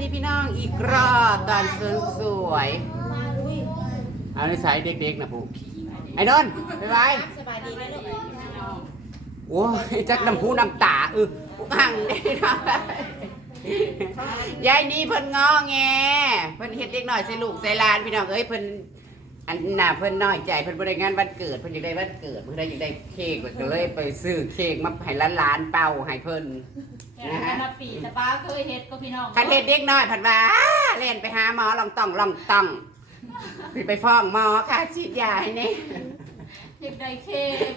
ดีพี่น้องอีกรอบตอนสวยสวยเอาในสายเด็กๆนะปุ๊ไอ้นนท์บ๊ายบายสบายดีไหมลูกโอ้ยจักน้ำหูน้ำตาเออหังได้นะยายนี่เพิ่นงอแงเพิ่นเฮ็ดเด็กน้อยใส่ลูกใส่หลานพี่น้องเอ้ยเพิ่นอันน่ะเพิ่นน้อยใจเพิ่นบ่ได้งานวันเกิดเพิ่นอยากได้วันเกิดเพิ่นได้อยากได้เค้กเพิ่นก็เลยไปซื้อเค้กมาให้หลานๆเป่าให้เพิ่น แกงนาปีแต่ป้าเคยเฮ็ดก็พี่น้องคันเฮ็ดเด็กน้อยผัดว่าเล่นไปหาหมอลองต้องลองต้องไปไปฟ้องหมอค่ะฉีดยาให้นี่เฮ็ดได้เค้ก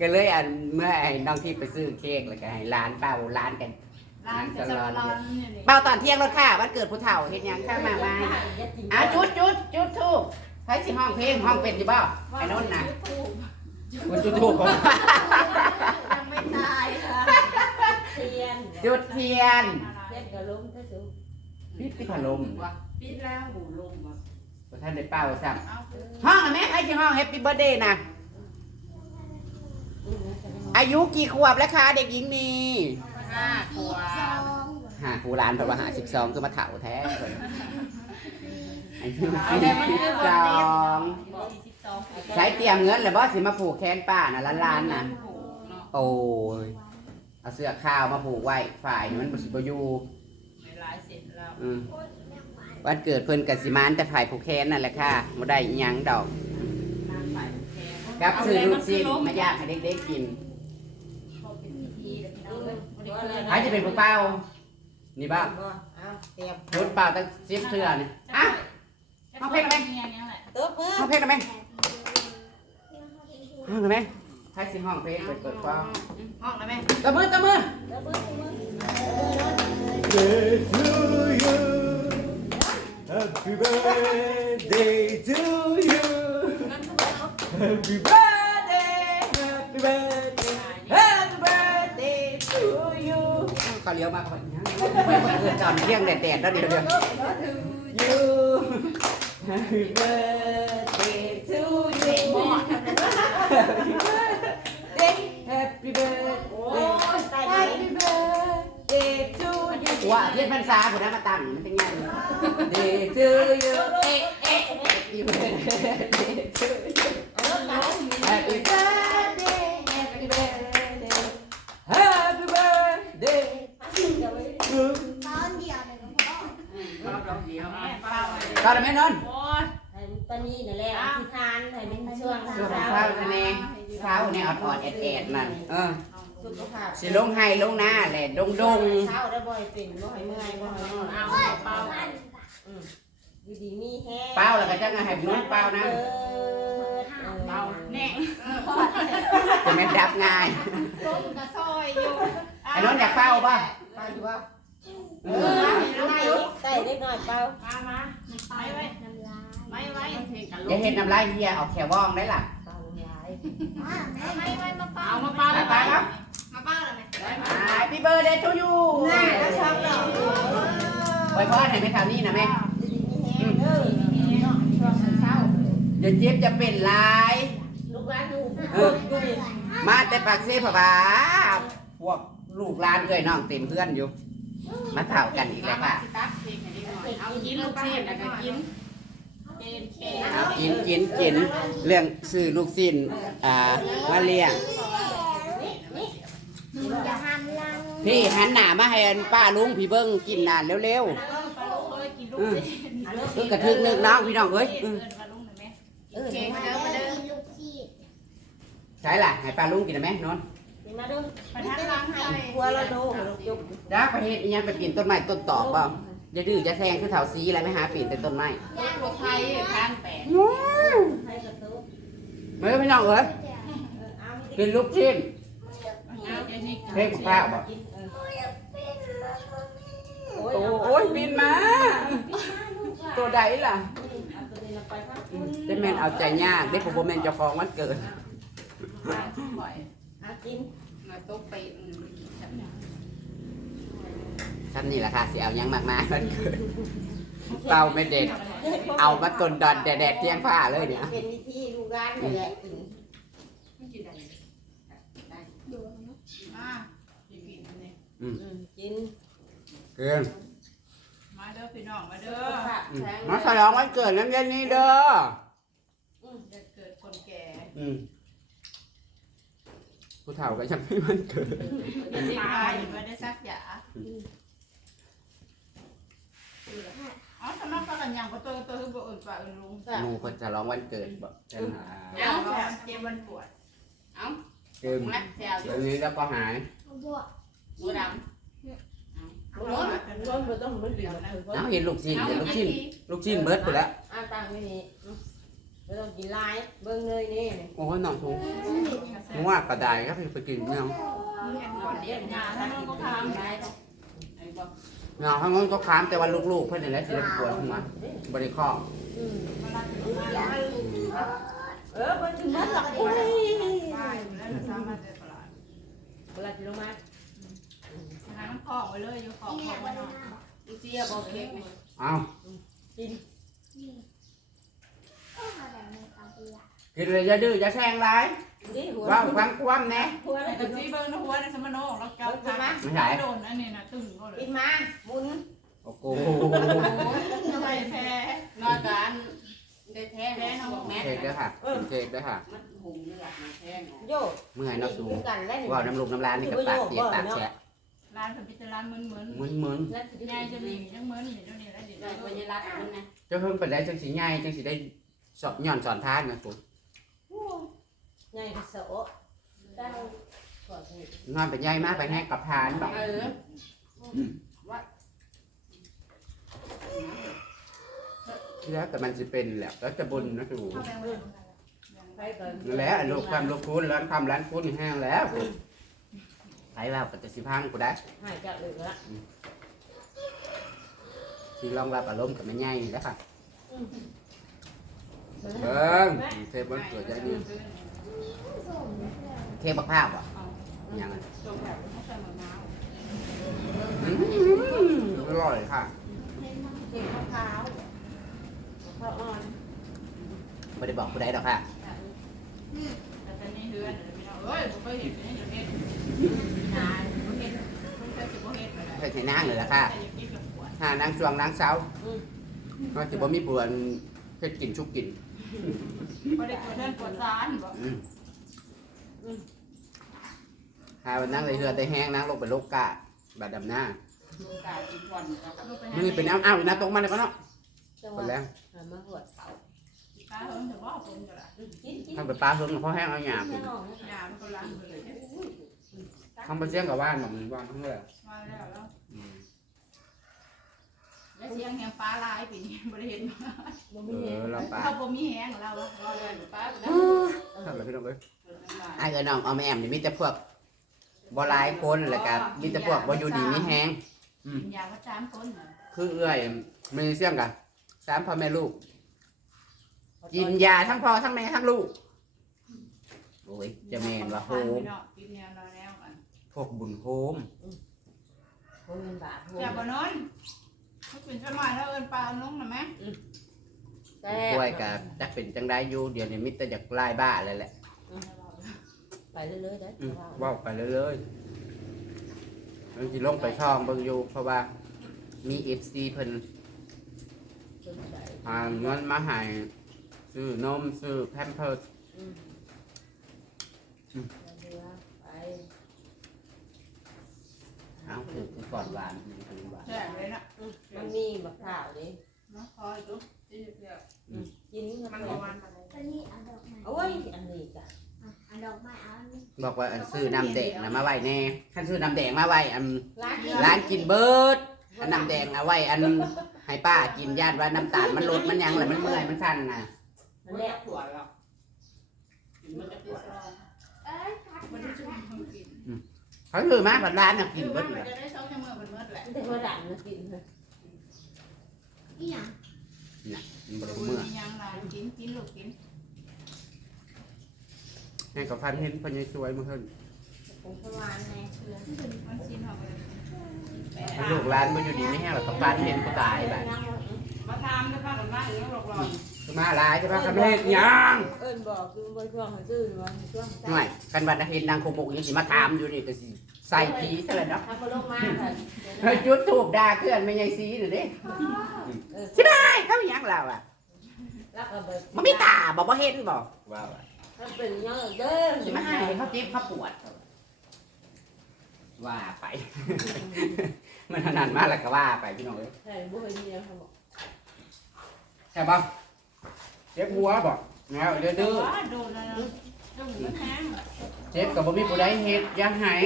ก็เลยอันเมื่อไอ้น้องที่ไปซื้อเค้กแล้วก็ให้ร้านเป่าร้านกันร้านจะร้านเนี่ยนี่เป่าตอนเที่ยงรถค่ะวันเกิดผู้เฒ่าเฮ็ดหยังข้ามามาอะจุดจุดจุดทูบใครสิห้องเพลงห้องเป็นอยู่บ่ไอ้นนท์นะคุณจุดทูบผมยังไม่ตายค่ะเทียนจุดเทียนเทียนกับล้มถ้าสูงปิดปิดพัดลมปิดแล้วหูลงว่ะบ่ท่านได้เป่าซ้เอาำห้องอะแม่ใครสิห้องแฮปปี้เบิร์ดเดย์นะอายุกี่ขวบแล้วคะเด็กหญิงนีห้าขวบหาครูร้านเพราะว่าหาสิบสองคือมาเถ่าแท้เลยอายุเอาสี่ได้มันสิคืบอสวันอนี้งสี่สิบสองใช้เตรียมเงินแล้วบอสิมาผูกแขนป้าน่ะล้านล้านๆน่ะโอ้ย เอาเสื้อข้าวมาผูกไว้ฝ่ายนี่มันบสิบอยู่ในหลายเสร็จแล้วอืมวันเกิดเพิ่นกับสิมานแต่ฝ่ายผูกแขนนั่นแหละค่ะบ่ได้อิหยังดอกร้านขายแกงกับซื้อลูกชิ้นมาย่างให้เด็กๆกินเขาเป็นพิธีเลยพี่น้องเอ้ยบ่ได้กินใครจะเป็นผู้เป่านี่บ้าเอาเตรียมรุดเป่าตั้งสิบเทื่อนี่อะ เอาเพลงอะไร เนี่ยเนี่ยแหละตัวเพื่อห้องเพลงได้ไหมห้องได้ไหม ใครสิห้องเพลงเปิดเปิดฟังห้องแล้วแม่ตะมือตะมือตัวเพื่อตัวเพื่อ Day to you. Happy birthday to you. Happy birthday. Happy birthday. Happy birthday to you เขาเลี้ยวมาก่อนนะจอนเที่ยงแดดๆแล้วเดี๋ยวเดี๋ยว you Happy birthday to you Happy birthday Happy birthday โอ้ยตายไป Happy birthday to you ว่าเทียนพรรษาผมนะมาตั้งมันเป็นไง Day to you เอ๊ะเอ๊ะ Happy birthday to you Happy birthday Happy birthday Happy birthday to ตอนนั้นแม่นนท์โอ้ย ตอนนี้นั่นแหละที่ทานให้ เป็นช่วงเช้าเช้าคะแนนเช้าเนี่ยออดๆแอดๆนั่นเออสุขภาพสิลงให้ลงหน้าแหละดงดงเช้าได้บ่อยเป็นบ่อยเมื่อยบ่อยนอนเอาเอาเปล่าอยู่ดีมีแห้งเป้าแล้วก็จะให้นุ่นเป้านะเปล่าแน่จะไม่ดับง่ายต้มกระซอยอยู่ไอ้นนท์อยากเป้าป่ะไปดูว่าเอเอออไใส่เล็กน้อยเปล่ามามาไปไว้ ไว้ไว้อย่าเห็นน้ำลายเฮียออกแขวว่องได้ล่ะเปล่าหลายไว้ไว้มาเป้ามาเป้าไปไปแล้วมาเป้าเลยไหม Happy birthday to you น่าก็ชอบดอกไว้พรให้แม่ข่าวนี้นะแม่อยู่ดีมีแห้งเด้อช่วงเช้าเดี๋ยวเจี๊ยบจะเป็นลายลูกหลานลูกเออมาแต่ปากเซ่ผว่าพวกลูกหลานเคยน้องเต็มเพื่อนอยู่ มาเท่ากันอีกแล้วค่ะเอากินลูกชิ้นแล้วก็กินเกินกินกินเรื่องซื้อลูกสิ้นอ่ามาเลี้ยงพี่หันหน้ามาให้อันป้าลุงพี่เบิ้งกินนานเร็วปลาลูกเอ้ยกินลูกชิ้นๆเพิ่งกระทึกนึกน้องพี่น้องเอ้ยอืมปลาลูกหน่อยไหมเก่งมาเด้อมาเด้อใช่ล่ะให้ป้าลุงกินได้ไหมนนท์มาดูมาทักล้างให้หัวเราดูจ้าประเทศอีหยังไปปีนต้นไม้ต้นตอกบ่ อย่าดื้อจะแซงคือเถาซีอะไรไม่หาปีนแต่ต้นไม้ลูกไทยทานแปดให้กระตุ้นเมื่อพี่น้องเอ้ยเอากินลูกชิ้นเอาเจนี่เพ่งข้าวบ่กินเออโอ้โอ้ยบินมา ตัวใดล่ะเอาตัวนี้ไปครับเจะแม่นเอาใจยากเด็กผมบ่แม่นเจ้าของวันเกิดบ่อยเอากินมาตุ๊กไปอืมฉันเนี่ย ฉันนี่แหละค่ะสิเอายังมากมายวันเกิดเป้าไม่เด็ด เอามาต้นดอนแดดๆเที่ยงผ้าเลยเนี่ยเป็นวิธีลูกานนี่แหละกินไม่กินได้ได้อ่ากินกินอันนี้อืมกินเกินพี่น้องมาเด้อมาฉลองวันเกิดน้ำเย็นนี้เด้อจะเกิดคนแก่อืมผู้เฒ่าก็ยังไม่วันเกิดจะได้ตายม่ได้ซักอย่า อ๋อทำไมเขากันยังประตูตัวคือบ่อื่นป่าอื่นลุงหมูเพิ่นจะร้องวันเกิดบ่เพิ่นหาเอาเจ็บวันปวดเอาเอิ่มงัดแถวอเดี๋ยู่ยวนี้แล้วก็หายมือดำร้อนร้อนบ่ต้องมันเดือดนะเอ้าเห็นลูกชิ้นเห็นลูกชิ้นลูกชิ้นเบิดไปแล้วอ่าตังนี่นี่ไม่ต้องกินลายเบิ่งเลยนี่โอ้ยน้องทูมึงว่ากระดายก็ไปกินเนาะ เนาะข้างนู้นก็ค้ามแต่ว่าลูกๆเพิ่นนี่แหละสิได้ปวดหัวบ่ได้ข้ออืมมาลัดมาลัดเออมันถึงนั้นหรอกอุ้ยไปแล้วจะสามารถได้ตลาดเวลาจะลงมาน้ำคล้องไว้เลยอยู่คล้องคล้องไว้หน่อยอีเจี๊ยบบอกเค้กนี่เอ้ากิน กินเลยอย่าดื้ออย่าแซงหลายดิหัวว่าฟังความแหน่หัวไอ้แล้วกกิระนซีเบิ้งนะหัวในสมโนเราเจ้าทางไม่ใช่โดนอันนี้นะตึงก็เลยกินมาหมุนโอ้โหทำไมแพ้นอนกันได้แท้แพ้น้องแม่เค้กด้วยค่ะกินเค้กด้วยค่ะ มันหุงเลือดมาแท้เนาะโยเมื่อยเนาะสูกินกันแล้วนี่ว่าน้ำลูกน้ำลานนี่ก็ปากเปียกปากแฉะร้านสัมพิจารณาเหมือนเหมือนมึนมึนแล้วยายจะมียังเหมือนอยู่เดี๋ยวนี้แล้วเดี๋ยวได้ปัญญาลักษณ์มันนะๆจะเพิ่งไปได้จังสีใหญ่จังสีได้สอบย่อนสอนทางนะสู ใหญ่โสได้ก่อนนี่นอนเป็นใหญ่มากไปแห้งกับทานแบบเออแล้วแต่มันจะเป็นแหละแล้วจะบุญนะสูไปก่อนนั่นแหล้วลูกความลูกคุณร้านความร้านคุณแห้งแล้วไปว่าปัจจุบันกูได้หายจากเลยละที่รองรับอารมณ์กับมันใหญ่แล้วค่ะเบิ่เบิ้งเทปมันเกิดจากนี้ เทปบักภาพอะยังไงจงแบบไม่ใช่มะนาวอร่อยค่ะเก็บมะพร้าวมะพร้าวอ่อนไม่ได้บอกกูได้หรอกค่ะแต่ตอนนี้เดือนเอ้ยผมไปเห็นนี่เดี๋ยวเห็นนานผมเห็นผมเคยสิบเห็นอะไรเพื่อนให้นางเลยละค่ะแต่ยังกินกับขวดหานางสวงนางเสาก็ถือว่ามีปวนเพื่อกินชุกกิน พอได้ปวดเดินปวดซานบอกอืมหาวันนั่งเลยเหือแต่แห้งนั่งลงไปโลกกะแบบดำหน้าดูกากินก่อนครับลูกไปมันนี่เป็นน้ำอ้าวอีกนะตรงมันเลยก็เนาะจังหควะนแล้วหามาหัวเต่าป้าเฮิงถือว่าผมจะละกินกินทำไปปลาเพิ่งเพราะแห้งเอาหยาบแน่นอนยามันก็ล้างไปเลยทำไปเสียงกับว่านแบบนี้ว่านทั้งเลยมาแล้วแล้วอืม แล้วเสียงแหงปลาลายปีนี้บริเห็นบ่เอมีเห็อเราปลาเขาบ่มีแหงเราเราเลยป้าแล้วทำอะไรพี่น้องเอ้ยไอ้เอ๋น้องเอาแม่แอมนี่มีแต่พวกบหลายคนแล้วก็มีแต่พวกบอยู่ดีมีแห้งยาว่าจามต้นคือเอื้อยมีเสียงกันสามพ่อแม่ลูก กินยาทั้งพ่อทั้งแม่ทั้งลูก โอ้ยจะแม่นว่าโฮมกินยาเราแล้วกันพวกบุญโฮมโอ้ยบาทโอ้แต่บ่นอน เขาเป็นสมัยแล้วเอินปลาลงนะแม่แต่ป่วยกับจักเป็นจังได้อยู่เดี๋ยวนี้มิตรจากไล่บ้าเลยแหละไปเรื่อยๆได้อืมเว่าไปเรื่อยๆมันสิลงไปช่องเบิ่งอยู่เพราะว่ามีเอฟซีเพิ่นสนใจหาเงินมาให้ซื้อนมซื้อแพมเพิร์สอืมอืมเรือไปเอาคือคือก่อนหวานนี่ คือหวานแช่เลยนะอืมมันมีมะพร้าวดิมาคอยดูที่เดียวกินมัมันนประมาณอันนี้เอาดอกไม้โอ้ยอันนี้จ้ะอะเอาดอกไม้เอาอันนี้บอกว่าอันซื้อน้ำแดงนะมาไว้แน่คันซื้อน้ำแดงมาไว้อันร้านร้านกินเบิร์ดอันน้ำแดงเอาไว้อันให้ป้ากินย่านว่าน้ำตาลมันลดมันหยังแหละมันเมื่อยมันสั่นน่ะมันแหละขวดหรอกมันจะขวด เอ้ยคัด มัน มา จะช่วยกิน เขาซื้อมาผัดร้านน่ะกิกินนเบิเบิดร์ดจะได้สองชั่วโมงมันเบิดแหละมันจะมาดันมากินเลยอีหยังมันบ่คุรู้ณเมื่อมียังไรกินกินลูกกินให้กับพันเห็นเพันยังสวยมาขึ้นผงประมาณไงมันชินเขาไปเลยให้ลูกร้านมาอยู่ดีไม่แห้งหรอกกับพันเห็นก็ตายไปมาทำได้ป่ะกันบ้างอย่างหลอกหลอน มาหลายใช่ปะกันเฮ็ดหยังเอิญบอกคือบ่ช่วงให้ซื้อมาช่วงหน่อยกันบัดเห็นนางโคบกยังสิมาถามอยู่นี่ก็สิใส่ผีซะเลยเนาะถ้าพอลงมาค่ะเฮ้ยจุดถูกด่าเพื่อนไม่ใช่สีหรือเด้ใช่ไหมเขามีหยังเราอะแล้วก็แบบมันไม่ตาบอกว่าเห็นบอกว้าวถ้าเป็นเยอะเด้อจะไม่ให้เขาเจ็บเขาปวดว่าไป มันขนาดมากแล้วก็ว่าไปพี่น้องเอ้ยใช่บุ้ยนี่เขาบอกใช่ปะ เจ็บหัวบอกแล้วเดือดดื้อโดนแล้วโดนมันแห้งเจ็บกับบ่มีผู้ใดเฮ็ดอยังหาย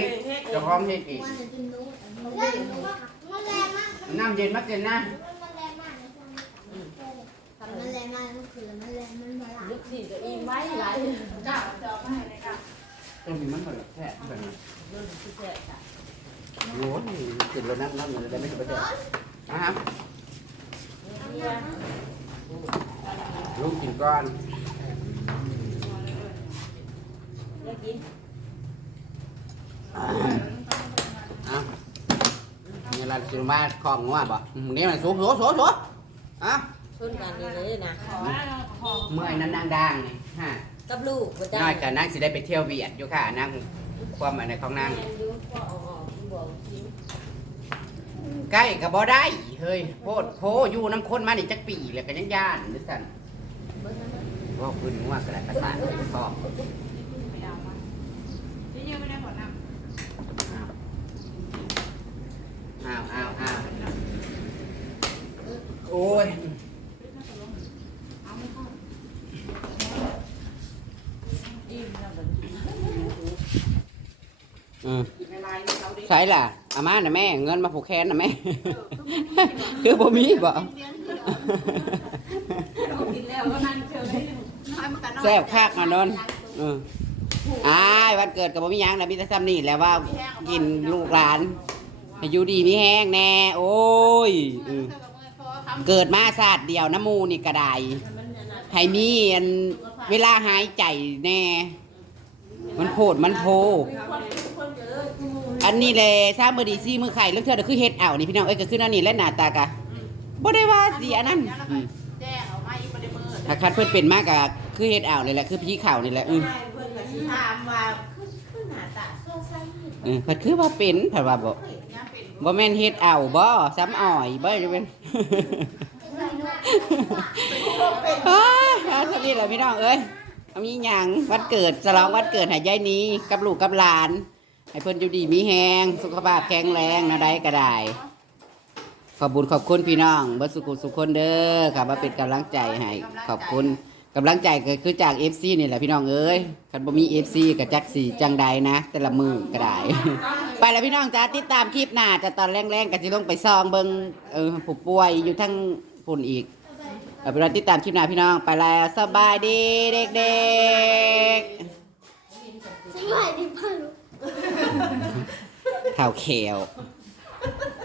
เจะพร้าขอมเฮ็ดอีกวันจะกินรู้มันแรงมากมันแรงมากน้ำเย็นมักเย็นนะมันแรงมากในช่วงนี้มันแรงมากเมื่อคืนมันแรงมันมาหลายลึกสี่จะอิ่มไว้หลายเจ้าจะเอามาให้เลยค่ะตรงนี้มันก็แค่แบบนี้เรื่องที่แท้ค่ะโอ้ยกินแล้วน้ำน้ำมันจะไม่ถูกประเดี๋ยวนะครับนี่นะ ลูกกินก้อนเลิกกินเอ้ามีอะไรสิมาคล้องงัวบ่มึงนี่มันสูงโสโสโสเอ้าชนกันนี่เลยนะขอให้เราขอเมื่อยนั่นนางดังนี่ฮะกับลูกบ่จ้าน้อยกับนางสิได้ไปเที่ยวเวียดอยู่ค่ะนางความอันในของนาง ใกล้กับบ่ได้เฮ้ยโพดโพอยู่น้ำข้นมานี่จักปีแล้วก็ยังย่านนึกสั่นเบิ่งนะว่าคุณงัวกระดาษประสาทเลยชอบไม่เอามาที่ยืมไม่ได้ผลนะอ้าวอ้าวอ้าวโอ้ยเอาไม่ ในลายเขาดิใช่ล่ะอามาน่ะแม่ เงินมาผูกแขนน่ะแม่ คือบ่มีบ่เรากินแล้วก็นั่นเฉยน้อยมันก็น้อยแซ่บคักอะนนท์อืมอ้ายวันเกิดกับบ่มีหยังนะมีแต่ซ้ำนี่แหละว่ากินลูกหลานให้อยู่ดีมีแห้งแน่ โอ้ยอืมเกิดมาศาสตร์เดียวน้ำมูนี่กระไดมันนั่นน่ะให้มีอันเวลาหายใจแน่ มันโพดมันโพ อันนี้เลยทราบมือดีซี่มือไข่เรื่องเธอเดี๋ยวคือเฮ็ดเอานี่พี่น้องเอ้ยก็คือนั่นนี่และหน้าตากะบ่ได้ว่าเสียนั่นอืมแจ้งเอามาอีกประเดี๋ยวมือถ้าคัดเพิ่นเป็นมากอะคือเฮ็ดเอาเลยแหละคือพี่ข่าวนี่แหละอืมใช่เพิ่นก็สิถามว่าคือคือหน้าตาสดใสเออเพิ่นคือว่าเป็นเพิ่นว่าบ่เนี่ยเป็นบ่แม่นเฮ็ดเอาบ่ซ้ำอ้อยบ่จะเป็นอ้าวเอาเท่านี้แหละพี่น้องเอ้ยเอามีหยังวันเกิดฉลองวันเกิดให้ยายนี้กับลูกกับหลาน ให้เพิ่นอยู่ดีมีแฮงสุขภาพแข็งแรงนะได้ก็ได้ ขอบคุญขอบคุณพี่น้องเบิดสุขุสุขคนเด้อค่ะมาเป็นกำลังใจให้ขอบคุณกำลังใจก็คือจาก FC นี่แหละพี่น้องเอ้ยคันบ่มี FC ก็จักสีจังใดนะ แต่ละมือก็ได้ ไปแล้วพี่น้องจ้าติดตามคลิปหน้าจะตอนแรงๆก็สิลงไปซองเบิ่งเออผู้ป่วยอยู่ทั้งฝุ่นอีกเอาไปรอติดตามคลิปหน้าพี่น้องไปแล้วสบายดีเด็กๆสบายดีป่ะ เท่าเขียว